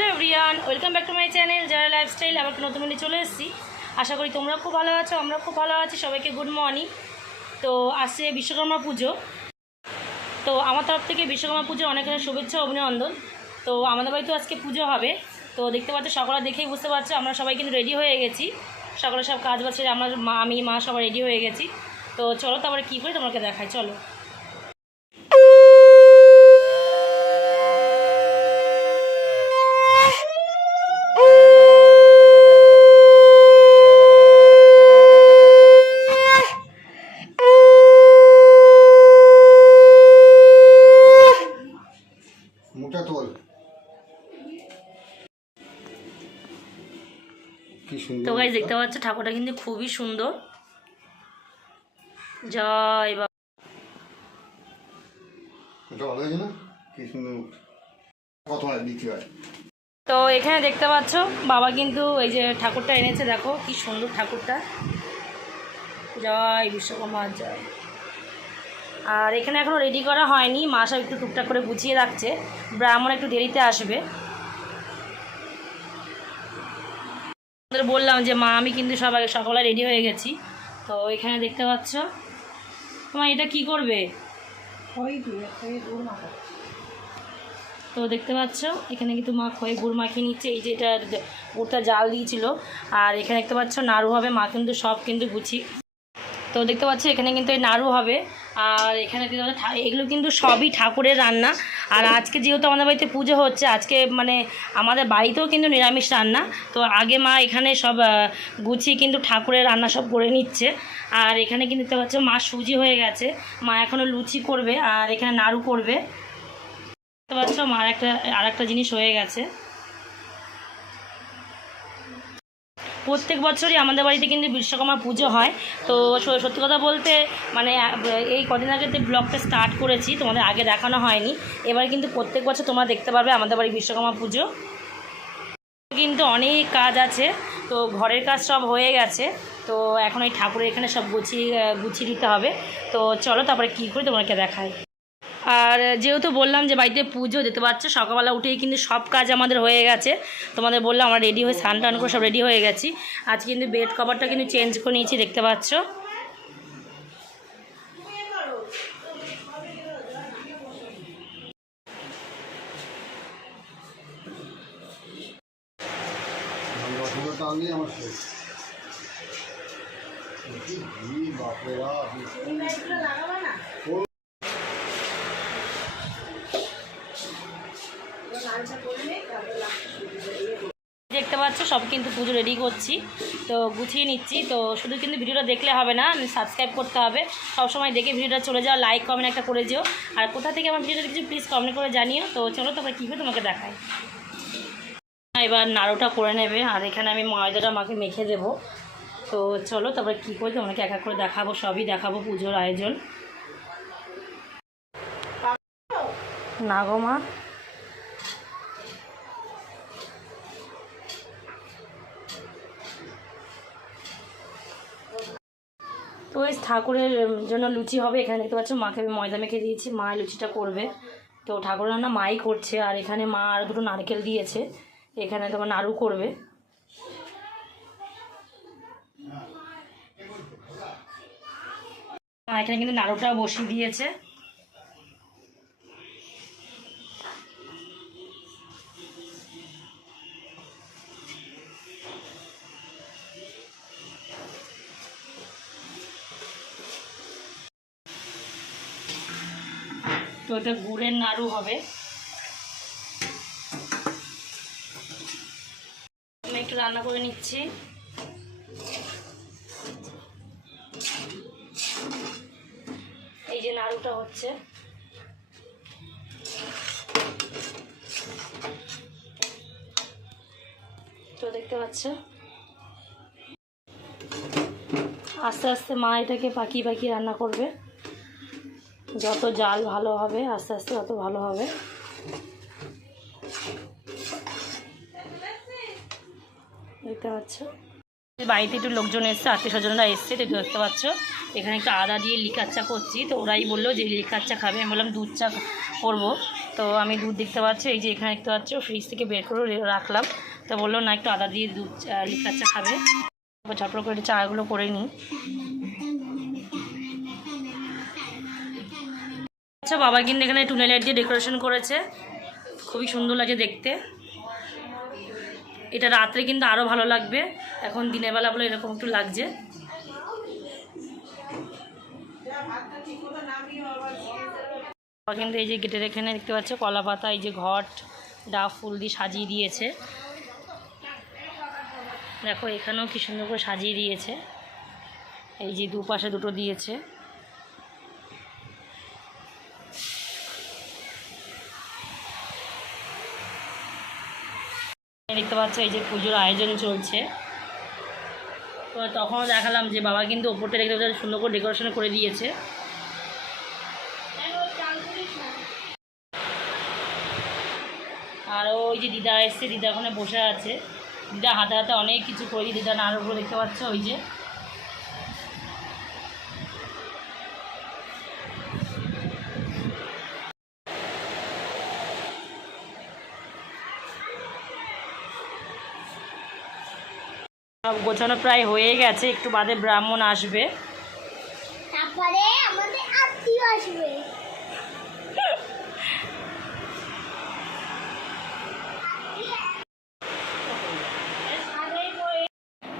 Hello everyone, welcome back to my channel যারা lifestyle. আবার নতুন মিলে চলে এসেছি। আশা করি তোমরা খুব ভালো আছো, আমরা খুব ভালো আছি। সবাইকে গুড মর্নিং। তো আসছে বিশ্বকর্মা পুজো, তো আমার তরফ থেকে বিশ্বকর্মা পুজো অনেক অনেক শুভেচ্ছা অভিনন্দন। তো আমাদের বাড়িতে আজকে পুজো হবে, তো দেখতে পাচ্ছ সকালে দেখেই বুঝতে পারছো আমরা সবাই কিন্তু রেডি হয়ে গেছি। সকালে সব কাজ বাজ আমরা আমি মা সবাই রেডি হয়ে গেছি। তো চলো তারপরে কী করি তোমাকে দেখাই, চলো। তো গাইস দেখতে পাচ্ছ ঠাকুরটা কিন্তু খুবই সুন্দর। জয় বাবা। তো এখানে দেখতে পাচ্ছ বাবা কিন্তু এই যে ঠাকুরটা এনেছে, দেখো কি সুন্দর ঠাকুরটা। জয় বিশ্বকর্মা জয়। আর এখানে এখনো রেডি করা হয়নি, মা সব একটু টুকটাক করে গুছিয়ে রাখছে, ব্রাহ্মণ একটু দেরিতে আসবে। বললাম যে মা আমি কিন্তু সবাই সকালে রেডি হয়ে গেছি। তো এখানে দেখতে পাচ্ছ তোমার এটা কি করবে, তো দেখতে পাচ্ছ এখানে কিন্তু মা খয়ে গুড় মাখিয়ে নিচ্ছে। এই যে এটা গুড়টা জাল দিয়েছিল। আর এখানে দেখতে পাচ্ছ নাড়ু হবে, মা কিন্তু সব কিন্তু গুছিয়ে। তো দেখতে পাচ্ছি এখানে কিন্তু এই নাড়ু হবে। আর এখানে এগুলো কিন্তু সবই ঠাকুরের রান্না। আর আজকে যেহেতু আমাদের বাড়িতে পুজো হচ্ছে, আজকে মানে আমাদের বাড়িতেও কিন্তু নিরামিষ রান্না। তো আগে মা এখানে সব গুছিয়ে কিন্তু ঠাকুরের রান্না সব করে নিচ্ছে। আর এখানে কিন্তু দেখতে পাচ্ছ মা সুজি হয়ে গেছে, মা এখনও লুচি করবে আর এখানে নাড়ু করবে। দেখতে পাচ্ছ মার আর একটা জিনিস হয়ে গেছে। প্রত্যেক বছরই আমাদের বাড়িতে কিন্তু বিশ্বকর্মা পুজো হয়। তো সত্যি কথা বলতে মানে এই কদিন আগে ব্লগটা স্টার্ট করেছি, তোমাদের আগে দেখানো হয়নি। এবার কিন্তু প্রত্যেক বছর তোমরা দেখতে পারবে আমাদের বাড়ি বিশ্বকর্মা পুজো। কিন্তু অনেক কাজ আছে, তো ঘরের কাজ সব হয়ে গেছে। তো এখন এই ঠাকুরের এখানে সব গুছিয়ে দিতে হবে। তো চলো তারপরে কী করি তোমাকে দেখাই। আর যেহেতু বললাম যে বাড়িতে পুজো, দেখতে পাচ্ছ সকালবেলা উঠেই কিন্তু সব কাজ আমাদের হয়ে গেছে। তোমাদের বললাম আমরা রেডি হয়ে স্নান টান করে সব রেডি হয়ে গেছি। আজ কিন্তু বেড কভারটা কিন্তু চেঞ্জ করে নিয়েছি, দেখতে পাচ্ছ। দেখতে পাচ্ছ সব কিন্তু পুজো রেডি করছি, তো গুছিয়ে নিচ্ছি। তো শুধু কিন্তু ভিডিওটা দেখলে হবে না, সাবস্ক্রাইব করতে হবে। সবসময় দেখে ভিডিওটা চলে যাও, লাইক কমেন্ট একটা করে যেও। আর কোথা থেকে আমার ভিডিওটা দেখছি প্লিজ কমেন্ট করে জানিও। তো চলো তারপরে কী করে তোমাকে দেখাই। এবার নাড়ুটা করে নেবে, আর এখানে আমি ময়দাটা মাকে মেখে দেবো। তো চলো তারপরে কী করে তোমাকে এক এক করে দেখাবো, সবই দেখাবো পুজোর আয়োজন। না গো মা, তো এই ঠাকুরের জন্য লুচি হবে। এখানে দেখতে পাচ্ছ মাকে আমি ময়দা মেখে দিয়েছি, মা লুচিটা করবে। তো ঠাকুরের রান্না মাই করছে। আর এখানে মা আর দুটো নারকেল দিয়েছে, এখানে তোমার নাড়ু করবে। মা এখানে কিন্তু নাড়ুটা বসিয়ে দিয়েছে। তো এটা গুড়ের নাড়ু হবে। আমি একটু রান্না করে নিচ্ছি। এই যে নাড়ুটা হচ্ছে, তো দেখতে পাচ্ছ আস্তে আস্তে মা এটাকে পাকিয়ে পাকিয়ে রান্না করবে। যত জাল ভালো হবে আস্তে আস্তে তত ভালো হবে। দেখতে পাচ্ছ বাড়িতে একটু লোকজন এসছে, আত্মীয় স্বজনরা এসছে। তো দেখতে পাচ্ছ এখানে একটু আদা দিয়ে লিকার চা করছি। তো ওরাই বললো যে লিকার চা খাবে, আমি বললাম দুধ চা করবো। তো তো আমি দুধ দেখতে পাচ্ছি, এই যে এখানে দেখতে পাচ্ছ ফ্রিজ থেকে বের করে রাখলাম। তো বললো না একটু আদা দিয়ে দুধ লিকার চা খাবে, ঝটপট করে চাগুলো করে নিই। আচ্ছা, বাবা কিন্তু এখানে টুনি লাইট দিয়ে ডেকোরেশন করেছে, খুবই সুন্দর লাগে দেখতে। এটা রাত্রে কিন্তু আরও ভালো লাগবে, এখন দিনের বেলা বলে এরকম একটু লাগছে। কিন্তু এই যে গেটের এখানে দেখতে পাচ্ছ কলা পাতা, এই যে ঘট ডাব ফুল দিয়ে সাজিয়ে দিয়েছে। দেখো এখানেও কি সুন্দর করে সাজিয়ে দিয়েছে, এই যে দুপাশে দুটো দিয়েছে। দেখতে পাচ্ছ এই যে পুজোর আয়োজন চলছে। তো তখনও দেখালাম যে বাবা কিন্তু ওপরটা দেখতে সুন্দর করে ডেকোরেশন করে দিয়েছে। আর ওই যে দিদা এসছে, দিদা ওখানে বসে আছে, দিদা হাতে হাতে অনেক কিছু করে দিয়ে, দিদা নাড়ুর উপরে দেখতে পাচ্ছ ওই যে। সব গোছানো প্রায় হয়ে গেছে, একটু বাদে ব্রাহ্মণ আসবে, তারপরে আমাদের আত্মীয় আসবে।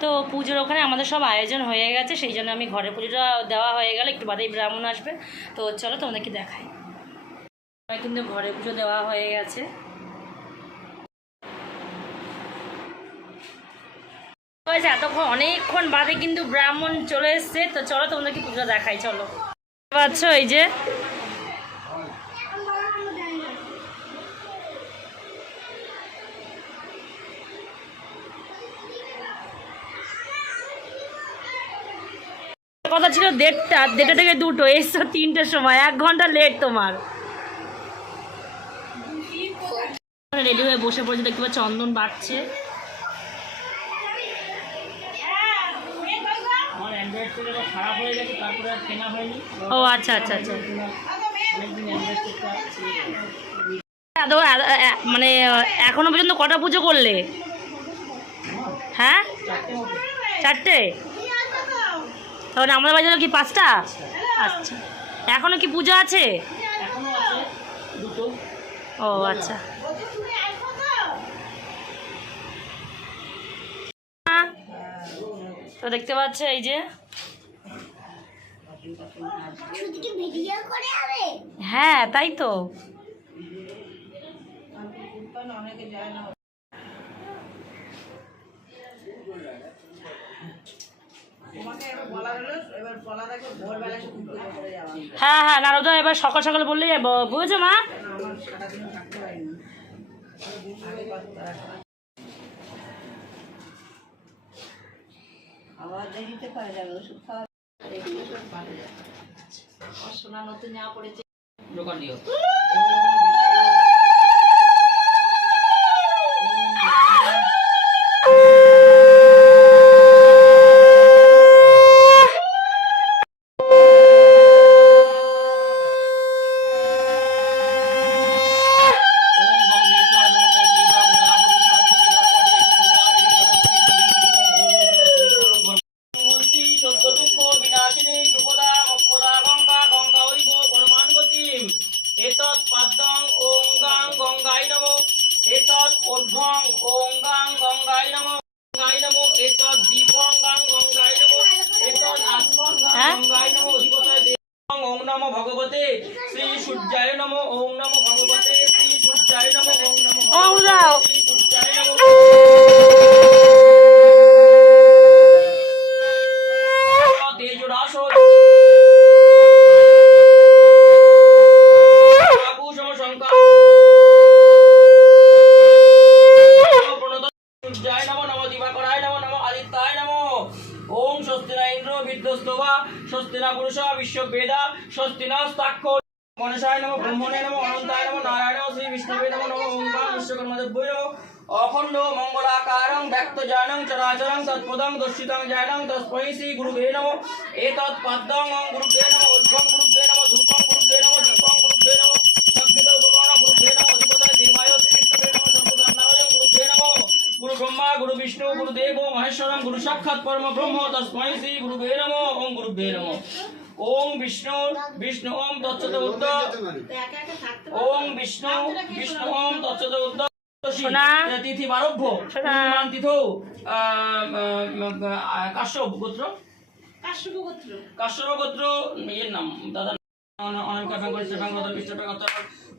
তো পুজোর ওখানে আমাদের সব আয়োজন হয়ে গেছে, সেই জন্য আমি ঘরে পুজোটা দেওয়া হয়ে গেলে একটু বাদেই ব্রাহ্মণ আসবে। তো চলো তোমাদেরকে দেখাই। কিন্তু ঘরে পুজো দেওয়া হয়ে গেছে। এতক্ষণ অনেকক্ষণ বাদে কিন্তু ব্রাহ্মণ চলে এসছে। তো চলো তোমাদেরকে পুজো দেখাই, চলো। পাচ্ছ এই যে কথা ছিল 1:30 থেকে 2টো, এসছো 3টের সময়, 1 ঘন্টা লেট তোমার। রেডি হয়ে বসে পড়েছে, দেখতে পাচ্ছ চন্দন বাড়ছে। ও আচ্ছা আচ্ছা আচ্ছা, মানে এখনো পর্যন্ত কটা পুজো করলে? হ্যাঁ 4টে। তাহলে আমাদের বাড়িতে কি 5টা? আচ্ছা, এখনো কি পুজো আছে? ও আচ্ছা, তো দেখতে পাচ্ছ এই যে, হ্যাঁ তাই তো। হ্যাঁ হ্যাঁ, নারদা এবার সকাল সকাল বললে বুঝেছো মা। আবার দেরিতে করে যাবে ওষুধ খাওয়া। সোনা নতুন নেওয়া পড়েছে দোকান দিও। ओम नमो भगवते श्री सूर्याय नमो। ओम नमो भगवते श्री सूर्याय नमो। ओम नमो भगवते श्री सूर्याय नमो। तेजराशो आभूषण शंकर सूर्याय नमो। नमो दिवाकराय नमो। नमो आदित्याय नमो। ओम स्वस्ति न इंद्रो विद्वस्तवा स्वस्ति न पुरुषा विश्ववेदा स्वस्ति न साक्षो मनसाय नमो। ब्रह्मणे नमो। अनंताय नमो। नारायण श्री विष्णुवे नमो। नमो ओंकार विश्वकर्मदेवाय नमो। अखंड मंगलाकारं व्यक्तजानं चराचरं तत्पदं दर्शितं जानं तस्मै श्री गुरुवे नमो। एतत् पद्मं गुरुवे नमो। उद्भवं गुरुवे नमो। धूपं गुरुवे नमो। दीपं गुरुवे नमो। सद्गत उपकरण गुरुवे नमो। গুরুদেব মহেশ্বরম গুরু সাক্ষাৎ পরম ব্রহ্ম তস্मै শ্রী গুরুবে নমঃ। ওম গুরুবে নমঃ। ওম বিষ্ণু বিষ্ণু ওম তৎসৎ উদ্ধ। ওম বিষ্ণু বিষ্ণু ওম তৎসৎ উদ্ধ। সোনা। তিথি বারভ্য সোনা। তিথৌ কাশ্যপ গোত্র এর নাম দাদা অনামিকা বেঙ্গল শ্রীবেঙ্গল বিষ্ণুবেঙ্গল।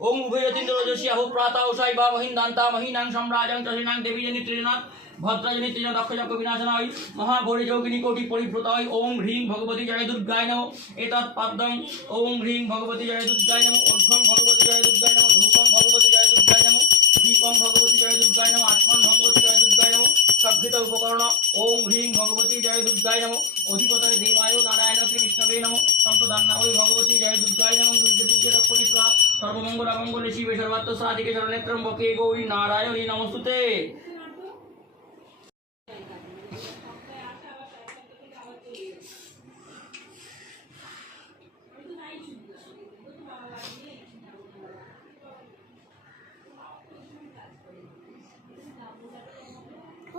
ওম উভয়তীন্দ্র রজসী আহু প্রাতা উষাই বা মহিন্দান্তা মহিনাং সম্রাজং চরিনাং দেবীজনী ত্রিনাথ ভদ্রাজনী ত্রিনাথ দক্ষযজ্ঞ বিনাশনায় মহাভৌরি যোগিনী কোটি পরিভূতায়। ওম হ্রিং ভগবতী জয় দুর্গায় নমঃ। এতৎ পাদ্যং ওম হ্রিং ভগবতী জয় দুর্গায় নমঃ। ঊর্ধ্বং ভগবতী জয় দুর্গায় নমঃ। ধূপং ভগবতী জয় দুর্গায় নমঃ। দীপং ভগবতী জয় দুর্গায় নমঃ। আচমন ভগবতী জয় দুর্গায় নমঃ। সভৃত উপকরণ ওম হ্রিং ভগবতী জয় দুর্গায় নমঃ। অধিপতয়ে দেবায় নারায়ণ শ্রী বিষ্ণবে নমঃ। সম্পদান্না ওই ভগবতী জয় দুর্গায় নমঃ। দুর্গে দুর্গে রক্ষণী স্বাহা সর্বমঙ্গল মঙ্গলে শিবে সর্বাত্ম সাধিকে শরণেত্রম্বকে গৌরী নারায়ণী নমস্তুতে।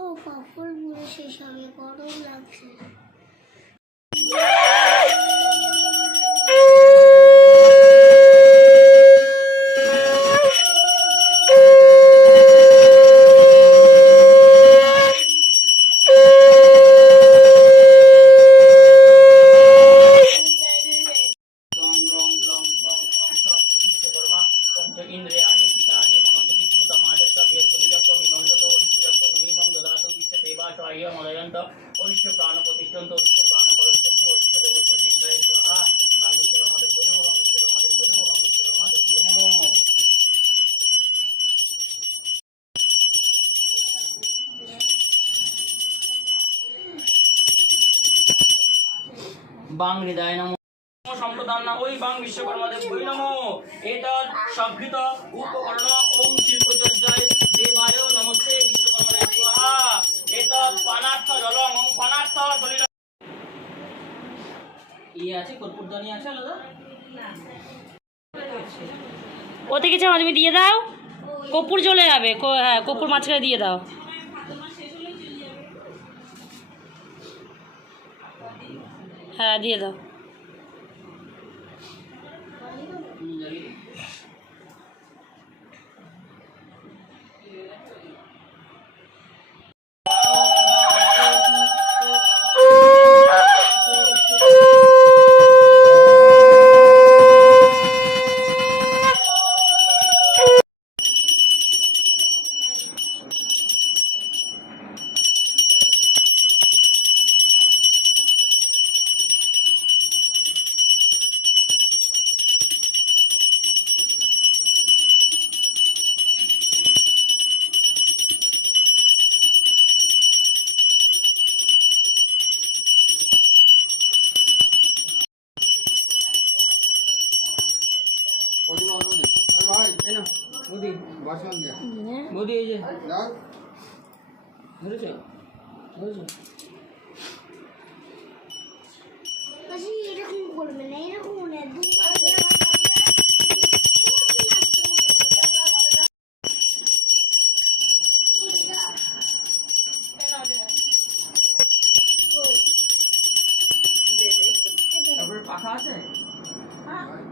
ও পাপড় পুরো শেষ হবে, গরম লাগছে। इंद्रियाणि चितानि मनोजति सुतमाजस्य व्यक्तमिदं विमंगतो ओरिष्ठजप्पो निमं ददातु विश्वदेवाचार्य मदयन्त ओरिष्ठ प्राण प्रतिष्ठन्त ओरिष्ठ प्राण परस्यन्त ओरिष्ठ देवत्व सिद्धाय स्वाहा बांगुष्य ब्रह्मदेव नमो बांगुष्य ब्रह्मदेव नमो बांगुष्य ब्रह्मदेव नमो। बांग हृदय नमो সম্প্রদান ওই বাং বিশ্বকর্মা দেব নমঃ। এতৎ সভৃত উপকরণ ওম শিল্পচর্যায় দেবায় নমস্তে বিশ্বকর্মা দেব স্বাহা। এতৎ পানার্থ জলং ওম পানার্থ শরীর আছে কর্পূরদানি আছে আলাদা ওতে কিছু না, তুমি দিয়ে দাও, কর্পূর জ্বলে যাবে। হ্যাঁ, কর্পূর মাঝখানে দিয়ে দাও। হ্যাঁ, দিয়ে দাও। মোদি এই যে ধরেছো ধরেছো এরকম করবে না, এরকম না, তারপরে পাখা আছে,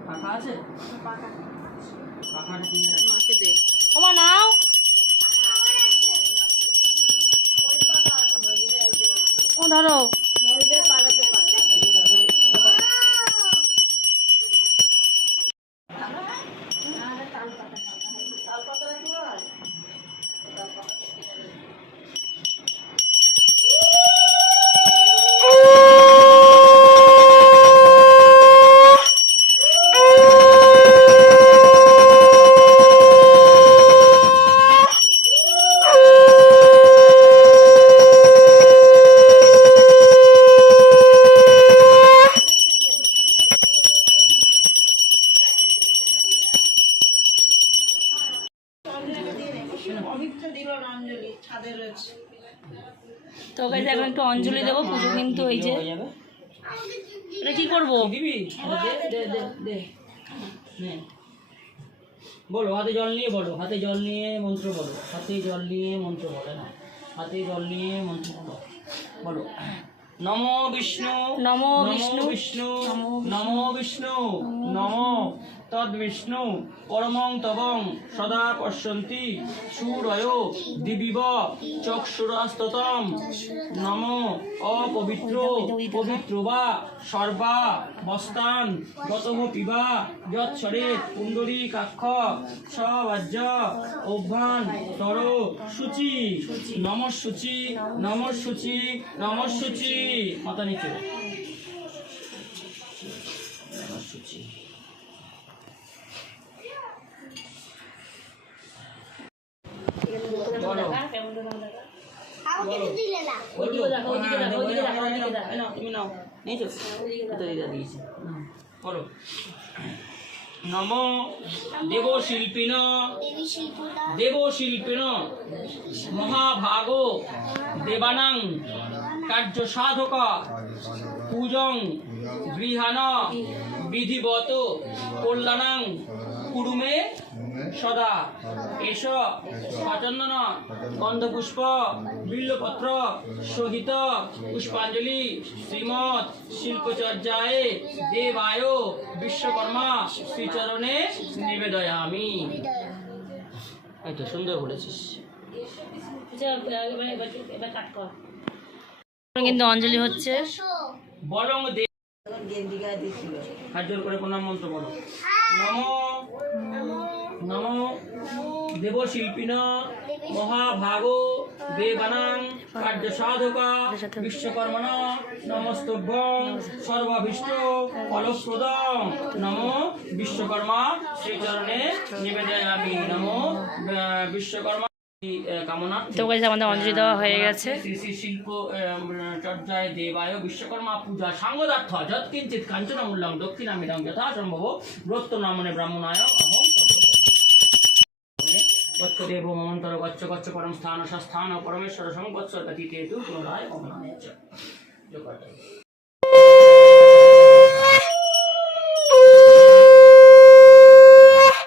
পাখা আছে, পাখাটা কিনে মাকে দে। তোমার নাও। ও ধরো। তো গাইজ এখন একটু অঞ্জলি দেবো, পুজো কিন্তু এই যে এটা কি করবো দিবি দে দে দে দে বলো, হাতে জল নিয়ে বলো, হাতে জল নিয়ে মন্ত্র বলো, হাতে জল নিয়ে মন্ত্র বলো না। হাতে জল নিয়ে মন্ত্র বলো। বলো নমো বিষ্ণু নমো বিষ্ণু বিষ্ণু নমো বিষ্ণু নমো তদ্বিষ্ণু পরমং তবং সদা পশ্যন্তি সূরয় দিবিব চক্ষুরাস্ততম নমো অপবিত্র পবিত্র বা সর্বা বস্তান গতহ পিবা যৎসরে পুণ্ডরী কাক্ষ সবাজ্য অভ্যান তর সূচি নমঃসূচি নমঃসূচি নমঃসূচি মাথা নিচে নমঃসূচি। আমাকে তো দিলে না। ওইদিকে দেখো, ওইদিকে দেখো, ওইদিকে দেখো, ওইদিকে দেখো। এই নাও, তুমি নাও নিয়েছো তো এটা দিয়েছি বলো নমো দেবশিল্পিন দেবী শিল্পটা দেবশিল্পিন মহাভাগ দেবানাং কার্য সাধক পূজং গৃহাণ বিধিবত কল্যাণাং কুরুমে সদা এস সচন্দন গন্ধপুষ্প বিল্লপত্র সহিত পুষ্পাঞ্জলি শ্রীমৎ শিল্পচর্যায় দেবায় বিশ্বকর্মা শ্রীচরণে নিবেদয়ামি। এই তো সুন্দর বলেছিস। এবার কাট কর। কিন্তু অঞ্জলি হচ্ছে বরং হাত জোর করে প্রণাম মন্ত্র বলো নমো নমো দেবশিল্পিন মহাভাগ দেবানাং কার্য সাধক বিশ্বকর্মণ নমস্তভ্যং সর্বাভীষ্ট ফলপ্রদং নমো বিশ্বকর্মা শ্রীচরণে নিবেদয়ামি। নমো বিশ্বকর্মা কামনা। তো গাইস আমাদের অঞ্জলি দেওয়া হয়ে গেছে। শ্রী শ্রী শিল্প চর্যায় দেবায় বিশ্বকর্মা পূজা সাঙ্গদার্থ যৎকিঞ্চিৎ কাঞ্চনমূল্যং দক্ষিণামিদং যথা সম্ভব ব্রত নামনে ব্রাহ্মণায় অহং গচ্ছ দেব মমন্তর গচ্ছ গচ্ছ পরম স্থান সস্থান পরমেশ্বর সংবৎসর গতিতে তু পুনরায় অমনায় চ।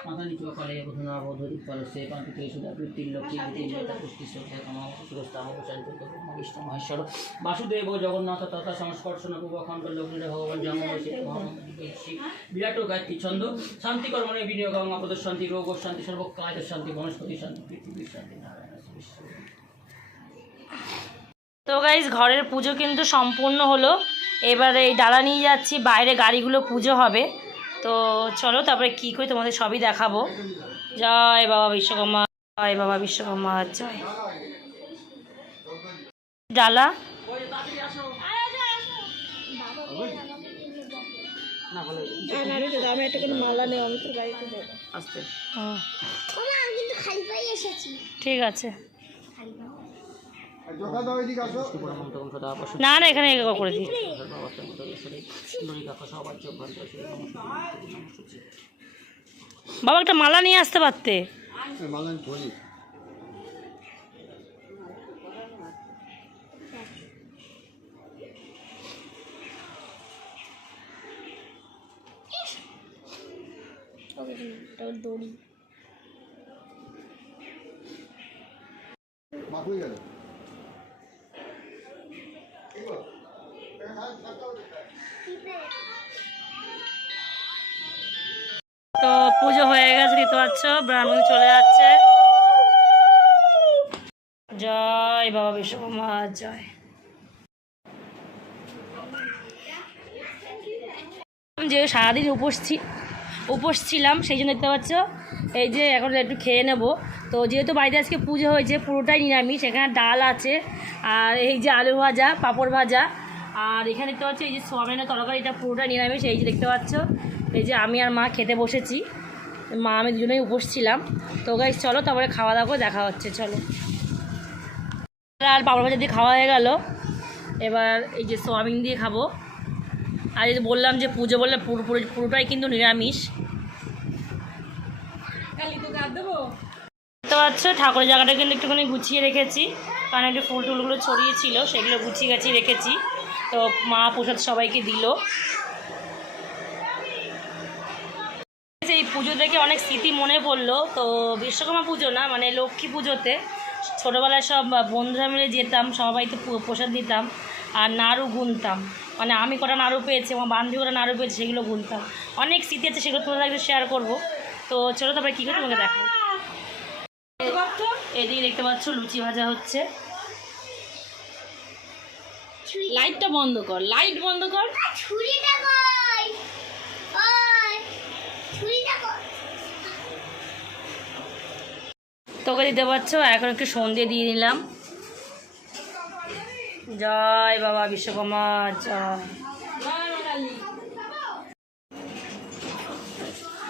মাথা নিচু কলে বধুনা বধূরি ফলসে পান্তিতে সুদা বৃত্তির লক্ষ্মী বৃত্তির পুষ্টি শ্রদ্ধা কামা সুরস্তাম শান্তি বিষ্ণু মহেশ্বর বাসুদেব জগন্নাথ তথা সংস্পর্শন পূর্বখণ্ড লগ্নে ভগবান জন্মবশী বিরাট গায়ত্রী ছন্দ শান্তি কর্মণে বিনিয়োগ প্রদর শান্তি রোগ শান্তি সর্বকায় শান্তি বনস্পতি শান্তি পৃথিবীর শান্তি নারায়ণ। তো গাইস ঘরের পুজো কিন্তু সম্পূর্ণ হলো। এবারে এই ডালা নিয়ে যাচ্ছি, বাইরে গাড়িগুলো পুজো হবে। তো চলো তারপরে কী করে তোমাদের সবই দেখাবো। জয় বাবা বিশ্বকর্মা, জয় বাবা বিশ্বকর্মা, জয়। ডালা আমি একটা কোনো মালা নেই, আমি তো বাড়িতে দেবো। আস্তে আমি কিন্তু খালি পাই এসেছি। ঠিক আছে, খালি পাই। না না এখানে করে দিই। বাবা একটা মালা নিয়ে আসতে পারতে। দড়ি তো পুজো হয়ে গেছে, দেখতে পাচ্ছ ব্রাহ্মণ চলে যাচ্ছে। জয় বাবা বিশ্বকর্মা, জয়। যে সারাদিন উপোস ছিলাম সেই জন্য দেখতে পাচ্ছ এই যে এখন একটু খেয়ে নেব। তো যেহেতু বাড়িতে আজকে পুজো হয়েছে পুরোটাই নিরামিষ, এখানে ডাল আছে আর এই যে আলু ভাজা পাঁপড় ভাজা, আর এখানে দেখতে পাচ্ছ এই যে সোয়াবিনের তরকারি, এটা পুরোটা নিরামিষ। এই যে দেখতে পাচ্ছ এই যে আমি আর মা খেতে বসেছি, মা আমি দুজনেই উপোস ছিলাম। তো গাইস চলো তারপরে খাওয়া দাওয়া দেখা হচ্ছে, চলো। আর পাঁপড় ভাজা দিয়ে খাওয়া হয়ে গেল, এবার এই যে সোয়াবিন দিয়ে খাবো। আর এই বললাম যে পুজো বললে পুরোটাই কিন্তু নিরামিষ। দেখতে পাচ্ছ ঠাকুরের জায়গাটা কিন্তু একটুখানি গুছিয়ে রেখেছি, কারণ একটু ফুল টুলগুলো ছড়িয়েছিল সেগুলো গুছিয়ে গাছিয়ে রেখেছি। তো মা প্রসাদ সবাইকে দিল। এই পুজো থেকে অনেক স্মৃতি মনে পড়লো। তো বিশ্বকর্মা পুজো না, মানে লক্ষ্মী পুজোতে ছোটোবেলায় সব বন্ধুরা মিলে যেতাম, সবাই তো প্রসাদ দিতাম আর নাড়ু গুনতাম, মানে আমি কটা নাড়ু পেয়েছি, আমার বান্ধবী কটা নাড়ু পেয়েছে, সেগুলো গুনতাম। অনেক স্মৃতি আছে, সেগুলো তোমাদের একটু শেয়ার করবো। তো চলো তারপরে কী করে তোমাকে দেখো। এদিকে দেখতে পাচ্ছ লুচি ভাজা হচ্ছে। লাইটটা বন্ধ কর, লাইট বন্ধ কর। ছুরিটা কই? ওই ছুরিটা কই? তোকে দিতে পারছো। এখন একটু সন্ধে দিয়ে নিলাম। জয় বাবা বিশ্বকর্মা জয়।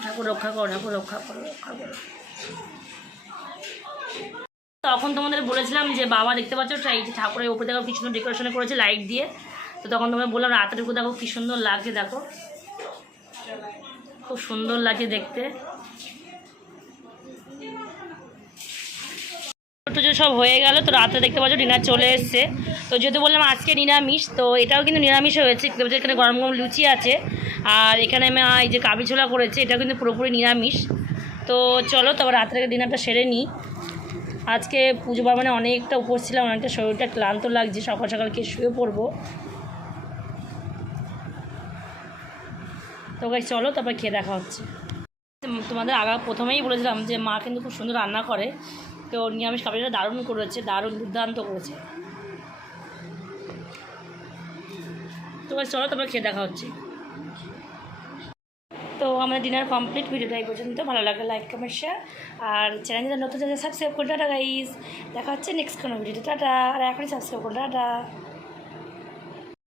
ঠাকুর রক্ষা করো, ঠাকুর রক্ষা করো, রক্ষা করো। তখন তোমাদের বলেছিলাম যে বাবা দেখতে পাচ্ছ এই যে ঠাকুরের উপরে দেখো কি সুন্দর ডেকোরেশন করেছে লাইট দিয়ে। তো তখন তোমাকে বললাম রাতটুকু দেখো কি সুন্দর লাগছে, দেখো খুব সুন্দর লাগছে দেখতে। পুজো সব হয়ে গেল, তো রাতে দেখতে পাচ্ছ ডিনার চলে এসছে। তো যেহেতু বললাম আজকে নিরামিষ, তো এটাও কিন্তু নিরামিষ হয়েছে। এখানে গরম গরম লুচি আছে, আর এখানে আমি এই যে কাবলি ছোলা করেছে, এটাও কিন্তু পুরোপুরি নিরামিষ। তো চলো তারপর রাত্রে ডিনারটা সেরে নিই। আজকে পুজো মানে অনেকটা উপোস ছিলাম, অনেকটা শরীরটা ক্লান্ত লাগছে, সকাল সকাল খেয়ে শুয়ে পড়বো। তো চলো তারপর খেয়ে দেখা হচ্ছে। তোমাদের প্রথমেই বলেছিলাম যে মা কিন্তু খুব সুন্দর রান্না করে, তো নিরামিষ কাবলিটা দারুণ করেছে, দারুণ দুর্দান্ত করেছে। তো চলো তারপর খেয়ে দেখা হচ্ছে। তো আমাদের ডিনার কমপ্লিট। ভিডিওটা এই পর্যন্ত। ভালো লাগলে লাইক কমেন্ট শেয়ার, আর চ্যানেলটা নতুন চ্যানেল সাবস্ক্রাইব করে। টাটা গাইস, দেখা হচ্ছে নেক্সট কোনো ভিডিওতে। টাটা। আর এখনই সাবস্ক্রাইব করে টাটা।